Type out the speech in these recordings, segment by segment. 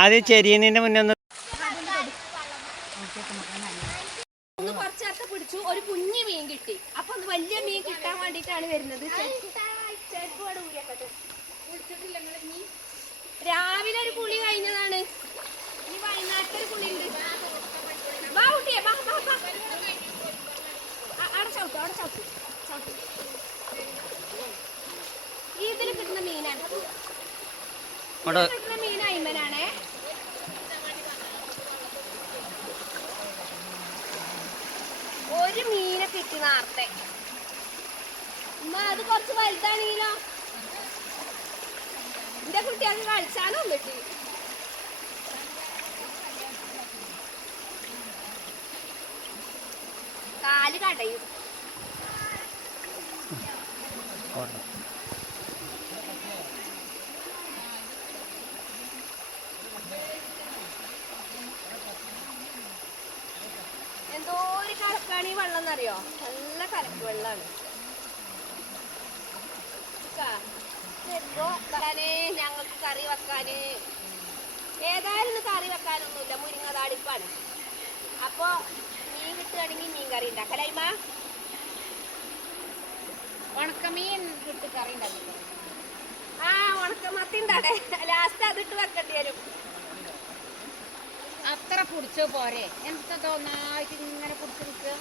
ആദ്യം ചെരിയതിന്റെ മുന്നേ ഒന്ന് കുറച്ചൊക്കെ പിടിച്ചു. ഒരു കുഞ്ഞു മീൻ കിട്ടി. അപ്പൊ വലിയ മീൻ കിട്ടാൻ വേണ്ടിട്ടാണ് വരുന്നത്. രാവിലെ ഒരു കുളി കഴിഞ്ഞതാണ്. ഇനി വൈകുന്നേരത്തെ ഒരു കുളി ഉണ്ട്. വാ കുട്ടിയെ, അവിടെ ചവിട്ടു, അവിടെ ചവിട്ടു. ഇതിൽ കിട്ടുന്ന മീനാണ്, കിട്ടുന്ന മീൻ അയിമനാണേ. ഒരു മീനെ കിട്ടി നേരത്തെ. അത് കുറച്ച് വലുതാണെങ്കിലോ എന്റെ കുട്ടികൾക്ക് കളിച്ചാനോ കിട്ടി. കാല് കടയും. എന്തോ ഒരു കലക്കാണ് ഈ വെള്ളം എന്നറിയോ? നല്ല കലക്ക് വെള്ളാണ്. ഞങ്ങൾക്ക് കറി വെക്കാന് ഏതായാലും കറി വെക്കാനൊന്നുമില്ല, മുരിങ്ങതാളിപ്പാണ്. അപ്പൊ മീൻ കിട്ടുകയാണെങ്കിൽ മീൻ കറി ഉണ്ടാക്കലായ്മ. ഉണക്കമീൻ കിട്ട് കറി ഉണ്ടാക്കി. ആ ഉണക്കമത്തി ഉണ്ടാടെ, ലാസ്റ്റ് അതിട്ട് വെക്കേണ്ടി വരും. അത്ര പിടിച്ചോ പോരെ? എന്താ തോന്നായിട്ട് ഇങ്ങനെ പിടിച്ചു നിൽക്കുക?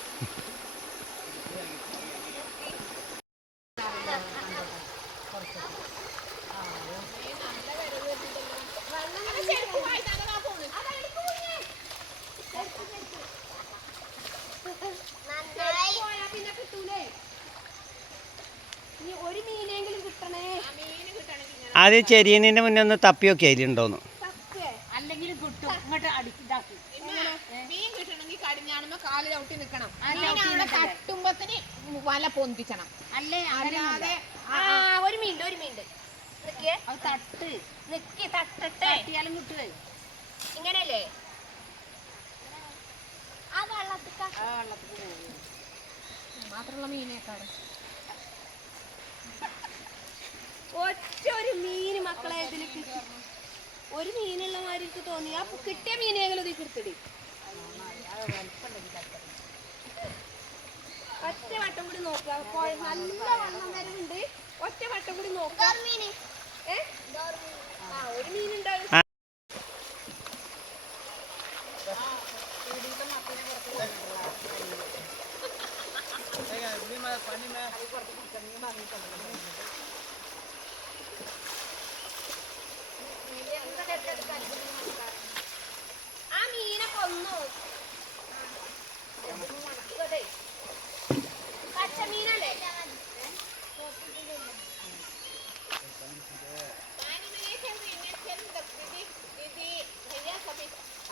പിന്നെ കിട്ടൂലേ? ഇനി ഒരു മീനെങ്കിലും കിട്ടണേ. ആദ്യം ചെരിയതിന്റെ മുന്നേ ഒന്ന് തപ്പി നോക്കി അതിലുണ്ടോന്ന്. അല്ലെങ്കിൽ കിട്ടും. ഇങ്ങോട്ട് അടിച്ചിതാക്കി മീൻ കിട്ടണമെങ്കിൽ കടിഞ്ഞാണുമ്പോ കാല് ചവിട്ടി നിക്കണം. തട്ടുമ്പത്തിന് വല പൊന്തിച്ചണം. അല്ലേ അല്ലാതെ ഒരു മീൻ അത് തട്ട് നിക്കി തട്ടട്ടെ. തട്ടിയാലും കിട്ടുവേ. ഇങ്ങനെയല്ലേ? ആ വെള്ളത്തിൽ മാത്രമുള്ള മീനേക്കാട് ഒറ്റ ഒരു മീൻ മക്കളെ ഇതിൽ കിട്ടി. ഒരു മീനുള്ള മാതിരി എനിക്ക് തോന്നി. ആ കിട്ടിയ മീനെങ്കിലും ഇത് കിട്ടടി. ഒറ്റ വട്ടം കൂടി നോക്കുക. നല്ല വെള്ളം വരവുണ്ട്. ഒറ്റ വട്ടം കൂടി നോക്കുക. ആ ഒരു മീനുണ്ടാവും. ആ മീനെ കൊന്നു. പച്ചമീനല്ലേ?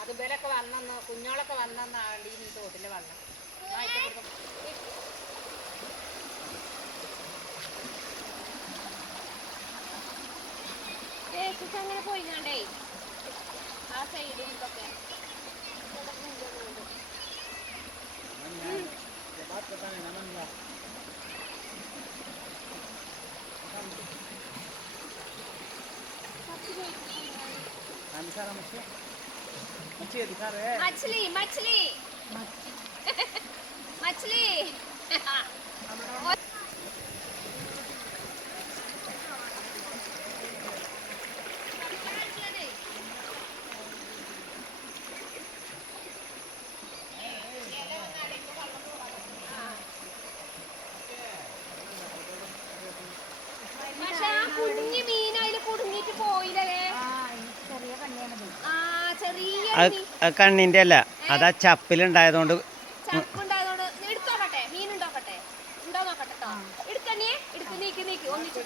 അത് ഇവരൊക്കെ വന്നെന്ന് കുഞ്ഞോളൊക്കെ വന്നെന്നാണ് ഈ തോട്ടിലെ വെള്ളം. അങ്ങനെ പോയിങ്ങാണ്ടേ ആ സൈഡിൽ ഇതൊക്കെ മछली मछली मछली കുഞ്ഞു മീൻ അതിൽ കുടുങ്ങിട്ട് പോയില്ലേ? കണ്ണിന്റെ അല്ല, അതാ ചപ്പിലുണ്ടായതുകൊണ്ട്. ചപ്പുണ്ടായതുകൊണ്ട് എടുത്തോക്കട്ടെ. മീൻ ഉണ്ടോക്കട്ടെ, ഉണ്ടോ നോക്കട്ടെ കേട്ടോ. എടുക്കണേ, എടുത്ത് നീക്കി നീക്കി ഒന്നിച്ച്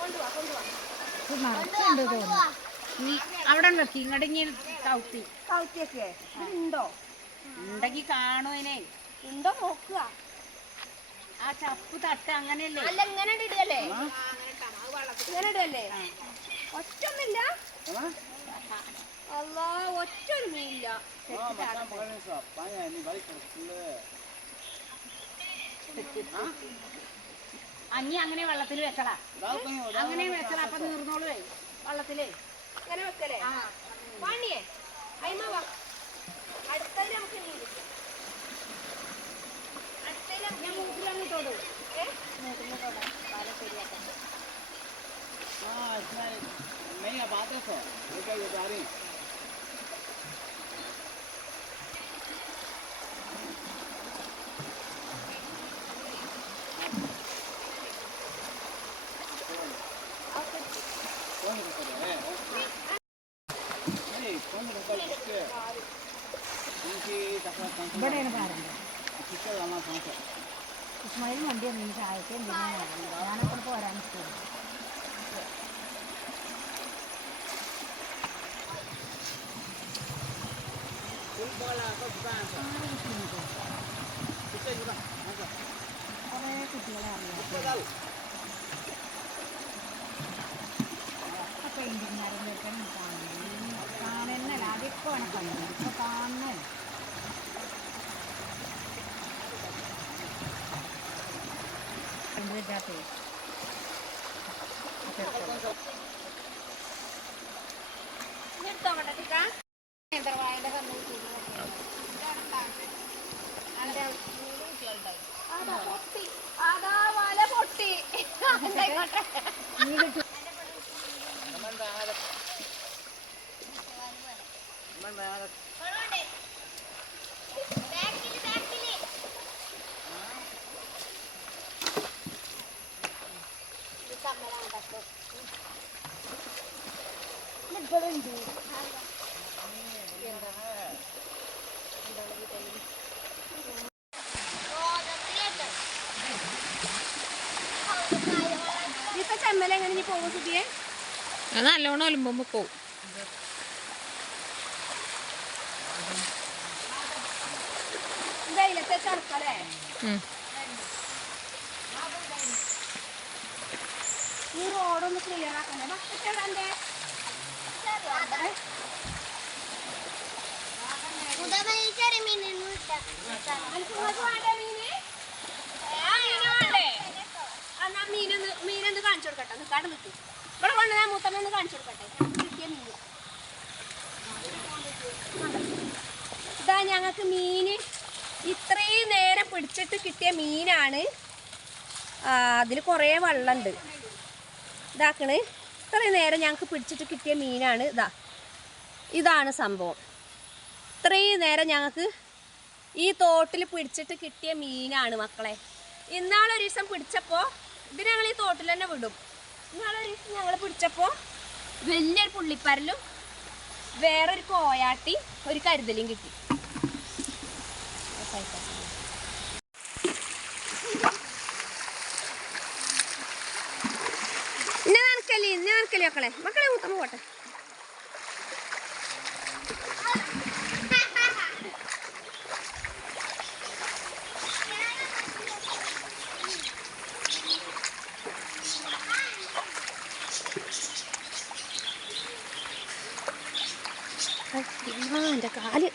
കൊണ്ടുവാ കൊണ്ടുവാ. അവിടെ വെക്കി ഇങ്ങോട്ട് കൗത്തി കൗത്തിയൊക്കെ ഉണ്ടോ? ഉണ്ടെങ്കി കാണുവനെ ഉണ്ടോ നോക്കുക. ആ ചപ്പ് തട്ട് അങ്ങനെയല്ലേ? അല്ല ഇങ്ങനെ ഇടല്ലേ? ഇങ്ങനെ ഇടല്ലേ? ഒറ്റൊന്നില്ല. അല്ലാ ഒറ്റൊരു മീനില്ല. അഞ്ഞി അങ്ങനെ വെള്ളത്തിൽ വെച്ചടാ, അങ്ങനെ വെച്ചടാ. അപ്പൊ നീർന്നോളൂ വെള്ളത്തിലേ ഇങ്ങനെ വെക്കല്ലേ? പണിയേ അയിമ വാ. അടുത്തത് നമുക്ക് മീൻ കിട്ടും. ഞാൻ മൂക്കിലങ്ങ് തൊടു, മൂക്കിന് തൊടാം. കാലം ശരിയാക്കാം. ഇവിടെയാണ് പാരുന്നത്. ഇസ്മായിൽ വണ്ടി ഒന്നും ചായക്ക് എന്തെങ്കിലും ഞാനപ്പോൾ പോരാൻ പോകും. കുറേ കുട്ടികളെ അറിയാം. പെയിൻറ്റിങ്ങാരും വെക്കണം കാണുന്നല്ല, അതൊക്കെ വേണം കണ്ടത്. ഇപ്പോൾ കാണുന്നേ വെച്ചാത്തേ നേന്ത്രവായൻ്റെ കണ്ണു പൊട്ടി. അതാ വല പൊട്ടി. ഇപ്പൊ ചെമ്മല എങ്ങനെ ഇനി പോകും സുധിയെ? നല്ലോണം ഒലുമ്പുമ്പോ പോവും. വെയിലത്തെ ചടക്കല്ലേ? ഈ റോഡൊന്ന് ക്ലിയർ ആക്കണ്ടേ? ഭക്ഷണേ മീനൊന്ന് കാണിച്ചു കൊടുക്കട്ടെ. നിൽക്കാണ്ട് നിൽക്കും. ഇവിടെ കൊണ്ട് ഞാൻ മൂത്തമ്മ കാണിച്ചു കൊടുക്കട്ടെ. കിട്ടിയ മീൻ ഇതാ. ഞങ്ങൾക്ക് മീൻ ഇത്രയും നേരം പിടിച്ചിട്ട് കിട്ടിയ മീനാണ്. അതിൽ കുറേ വെള്ളമുണ്ട്. ഇതാക്കണ്. ഇത്രയും നേരം ഞങ്ങൾക്ക് പിടിച്ചിട്ട് കിട്ടിയ മീനാണ്. ഇതാണ് സംഭവം. ഇത്രയും നേരം ഞങ്ങൾക്ക് ഈ തോട്ടിൽ പിടിച്ചിട്ട് കിട്ടിയ മീനാണ് മക്കളെ. ഇന്നാളൊരു ദിവസം പിടിച്ചപ്പോൾ ഇത് ഞങ്ങൾ ഈ തോട്ടിൽ തന്നെ വിടും. ഇന്നാളൊരു ദിവസം ഞങ്ങൾ പിടിച്ചപ്പോൾ വലിയൊരു പുള്ളിപ്പരലും വേറൊരു കോയാട്ടി ഒരു കരുതലും കിട്ടി. ഇന്നെ നനക്കല്ലേ മക്കളെ. മക്കളെ മൂത്തമ്മ പോട്ടെ. എൻ്റെ കാല്